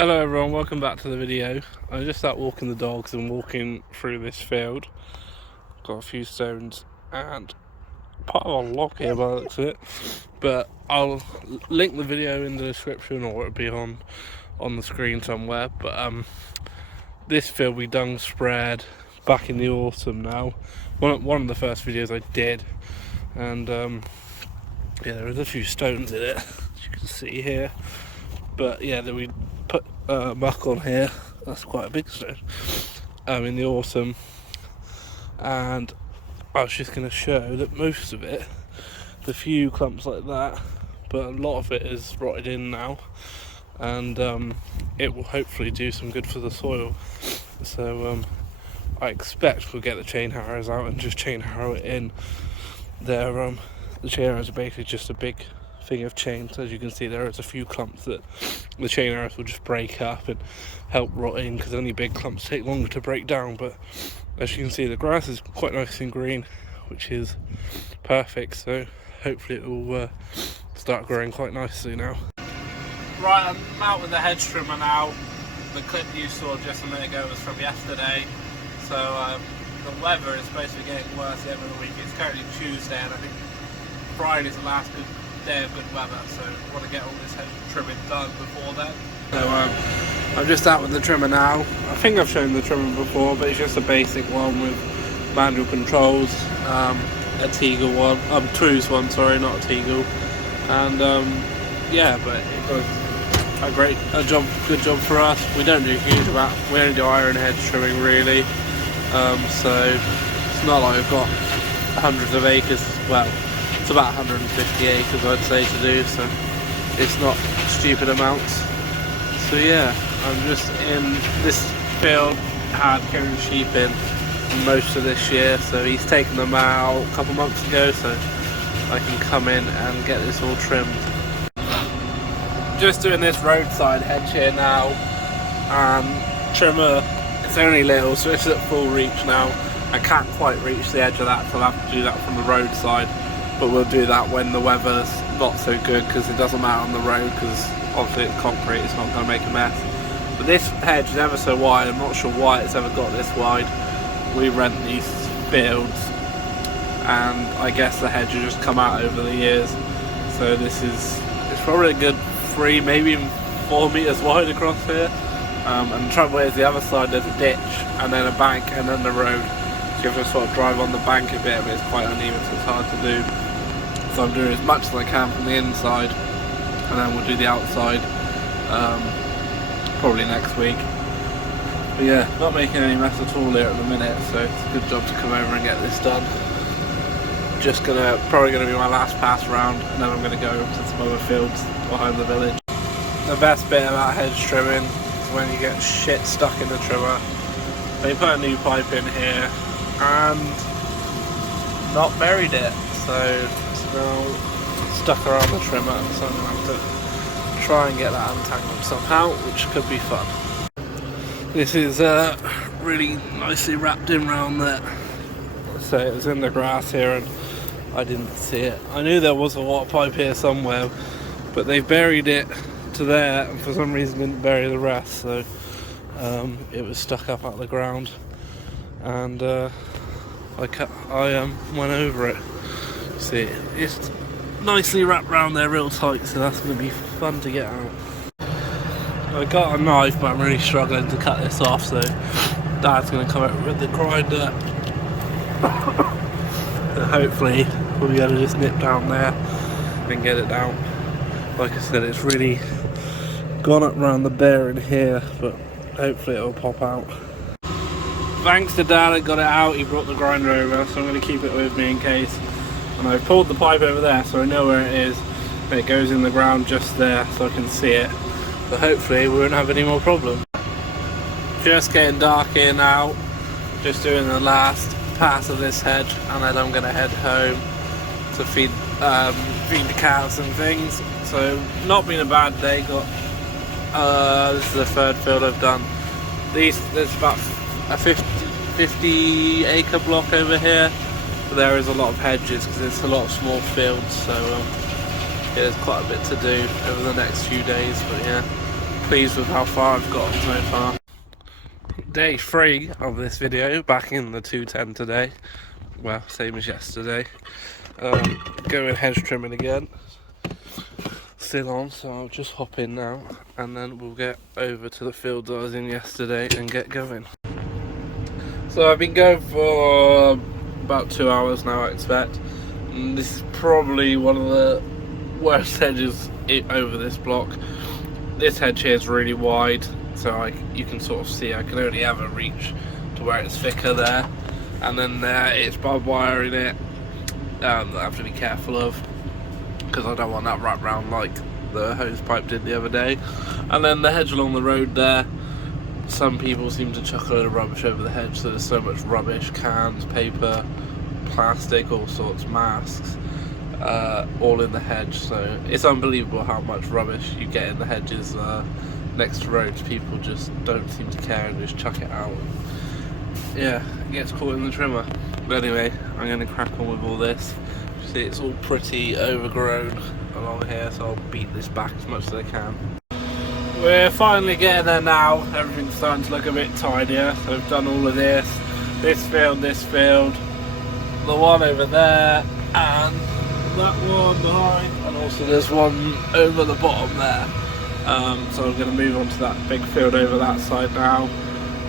Hello everyone, welcome back to the video. I'm just out walking the dogs and walking through this field. Got a few stones and part of a log here by the looks of it. But I'll link the video in the description, or it'll be on the screen somewhere. But this field we dung spread back in the autumn now. One of the first videos I did. And yeah, there was a few stones in it, as you can see here. But yeah, then we put muck on here. That's quite a big stone. In the autumn, and I was just going to show that most of it, the few clumps like that, but a lot of it is rotted in now, and it will hopefully do some good for the soil. So I expect we'll get the chain harrows out and just chain harrow it in. The chain harrows are basically just a big thing of chain, so as you can see there is a few clumps that the chain arrows will just break up and help rot in, because only big clumps take longer to break down. But as you can see, the grass is quite nice and green, which is perfect, so hopefully it will start growing quite nicely now. Right, I'm out with the hedge trimmer now. The clip you saw just a minute ago was from yesterday, so the weather is supposed to be getting worse every week. It's currently Tuesday, and I think Friday's the last good day of good weather, so I want to get all this hedge trimming done before then. So I'm just out with the trimmer now. I think I've shown the trimmer before, but it's just a basic one with manual controls, a Teagle one, True's one, sorry, not a Teagle. And yeah, but it does good job for us. We don't do a huge amount. We only do iron hedge trimming really, so it's not like we've got hundreds of acres. Well, it's about 150 acres I'd say to do, so it's not stupid amounts. So yeah, I'm just in this field. Had Kieran's sheep in most of this year, so he's taken them out a couple months ago, so I can come in and get this all trimmed. Just doing this roadside hedge here now. Trimmer, it's only little, so it's at full reach now. I can't quite reach the edge of that, so I'll have to do that from the roadside. But we'll do that when the weather's not so good, because it doesn't matter on the road, because obviously it's concrete, it's not going to make a mess. But this hedge is ever so wide. I'm not sure why it's ever got this wide. We rent these fields, and I guess the hedge has just come out over the years. So it's probably a good 3, maybe even 4 meters wide across here. And the trouble is, the other side there's a ditch, and then a bank, and then the road. So you have to sort of drive on the bank a bit, but it's quite uneven, so it's hard to do. So I'm doing as much as I can from the inside, and then we'll do the outside probably next week. But yeah, not making any mess at all here at the minute, so it's a good job to come over and get this done. Probably gonna be my last pass round, and then I'm gonna go to some other fields behind the village. The best bit about hedge trimming is when you get shit stuck in the trimmer. They put a new pipe in here and not buried it, so it's now stuck around the trimmer, so I'm going to have to try and get that untangled somehow, which could be fun. This is really nicely wrapped in round there, so it was in the grass here and I didn't see it. I knew there was a water pipe here somewhere, but they buried it to there and for some reason didn't bury the rest, so it was stuck up out of the ground, and I went over it. See, it's nicely wrapped around there real tight, so that's going to be fun to get out. I got a knife, but I'm really struggling to cut this off, so Dad's going to come out with the grinder. Hopefully we'll be able to just nip down there and get it down. Like I said, it's really gone up around the bear in here, but hopefully it'll pop out. Thanks to Dad, I got it out. He brought the grinder over, so I'm going to keep it with me in case. And I've pulled the pipe over there, so I know where it is. It goes in the ground just there, so I can see it. So hopefully we won't have any more problems. Just getting dark here now. Just doing the last pass of this hedge, and then I'm going to head home to feed the cows and things. So not been a bad day. This is the third field I've done. There's about a 50 acre block over here, but there is a lot of hedges because it's a lot of small fields, so yeah, there's quite a bit to do over the next few days. But yeah, pleased with how far I've got so far. Day 3 of this video, back in the 210 today. Well, same as yesterday. Going hedge trimming again. Still on, so I'll just hop in now and then we'll get over to the field that I was in yesterday and get going. So I've been going for about 2 hours now, I expect. And this is probably one of the worst hedges over this block. This hedge here is really wide, so you can sort of see I can only ever reach to where it's thicker there. And then there it's barbed wire in it that I have to be careful of, because I don't want that wrapped round like the hose pipe did the other day. And then the hedge along the road there, some people seem to chuck a load of rubbish over the hedge, so there's so much rubbish, cans, paper, plastic, all sorts, masks, all in the hedge. So it's unbelievable how much rubbish you get in the hedges next to roads. People just don't seem to care and just chuck it out. Yeah, it gets caught in the trimmer. But anyway, I'm going to crack on with all this. See, it's all pretty overgrown along here, so I'll beat this back as much as I can. We're finally getting there now. Everything's starting to look a bit tidier. So I've done all of this field, the one over there, and that one behind, and also there's one over the bottom there. So I'm going to move on to that big field over that side now.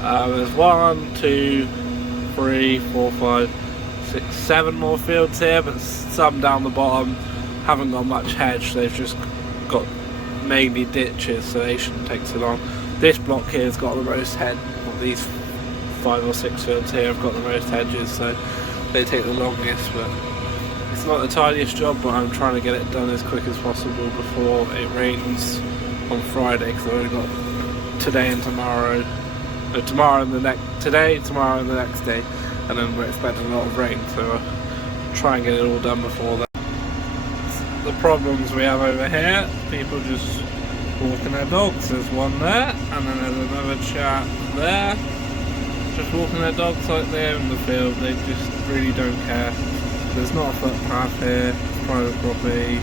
There's 1, 2, 3, 4, 5, 6, 7 more fields here, but some down the bottom haven't got much hedge. They've just got mainly ditches, so they shouldn't take too long. This block here has got the most hedge. Of these 5 or 6 fields here have got the most hedges, so they take the longest. But it's not the tidiest job, but I'm trying to get it done as quick as possible before it rains on Friday, because I've only got today and tomorrow. Tomorrow and the next day, and then we're expecting a lot of rain, so I'll try and get it all done before then. The problems we have over here, people just walking their dogs. There's one there, and then there's another chap there, just walking their dogs like they own the field. They just really don't care. There's not a footpath here, it's private property,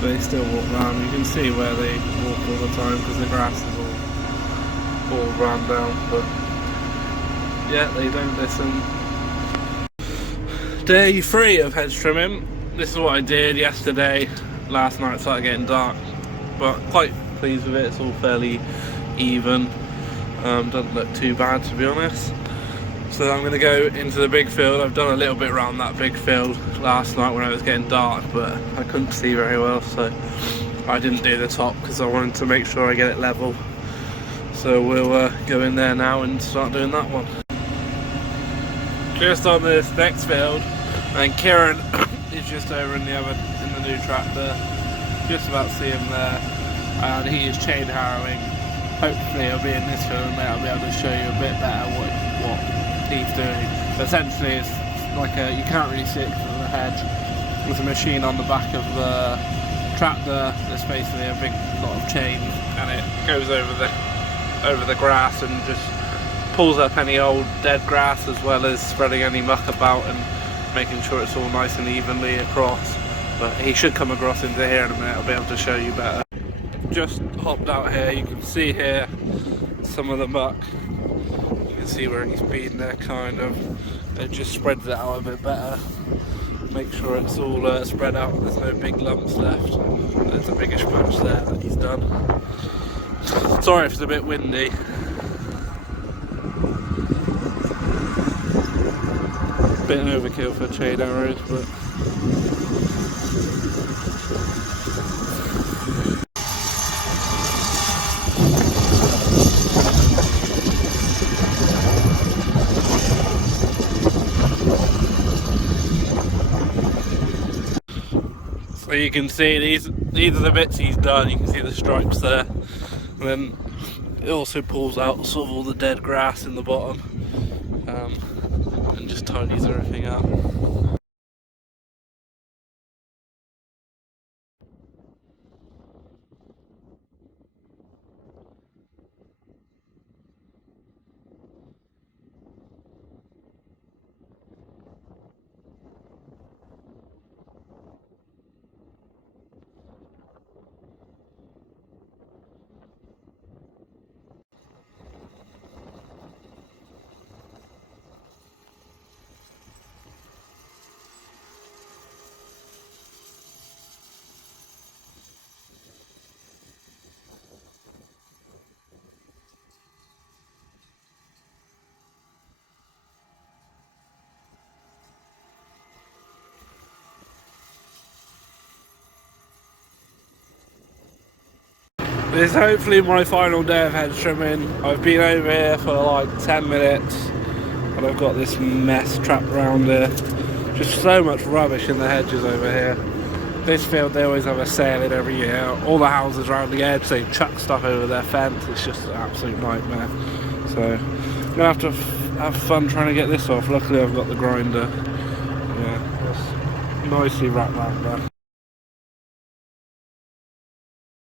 but they still walk around. You can see where they walk all the time because the grass is all run down, but yeah, they don't listen. Day 3 of hedge trimming. This is what I did yesterday. Last night it started getting dark, but quite pleased with it. It's all fairly even. Doesn't look too bad, to be honest. So I'm going to go into the big field. I've done a little bit around that big field last night when it was getting dark, but I couldn't see very well, so I didn't do the top because I wanted to make sure I get it level. So we'll go in there now and start doing that one. Just on this next field, and Kieran is just over in the new tractor. Just about to see him there, and he is chain harrowing. Hopefully he'll be in this field and I'll be able to show you a bit better what he's doing. But essentially it's like you can't really see it because of the hedge. There's a machine on the back of the tractor. There's basically a big lot of chains, and it goes over the grass and just pulls up any old dead grass, as well as spreading any muck about and making sure it's all nice and evenly across. But he should come across into here in a minute. I'll be able to show you better. Just hopped out here. You can see here some of the muck. You can see where he's been there, kind of. It just spreads it out a bit better. Make sure it's all spread out. There's no big lumps left. There's a biggish patch there that he's done. Sorry if it's a bit windy. Bit overkill for chain arrows, but so you can see these are the bits he's done. You can see the stripes there, and then it also pulls out sort of all the dead grass in the bottom, and just tidies everything up. This is hopefully my final day of hedge trimming. I've been over here for like 10 minutes and I've got this mess trapped around here. Just so much rubbish in the hedges over here. This field, they always have a sale in every year. All the houses around the edge, they chuck stuff over their fence. It's just an absolute nightmare. So I'm gonna have to have fun trying to get this off. Luckily I've got the grinder. Yeah, it's nicely wrapped around there.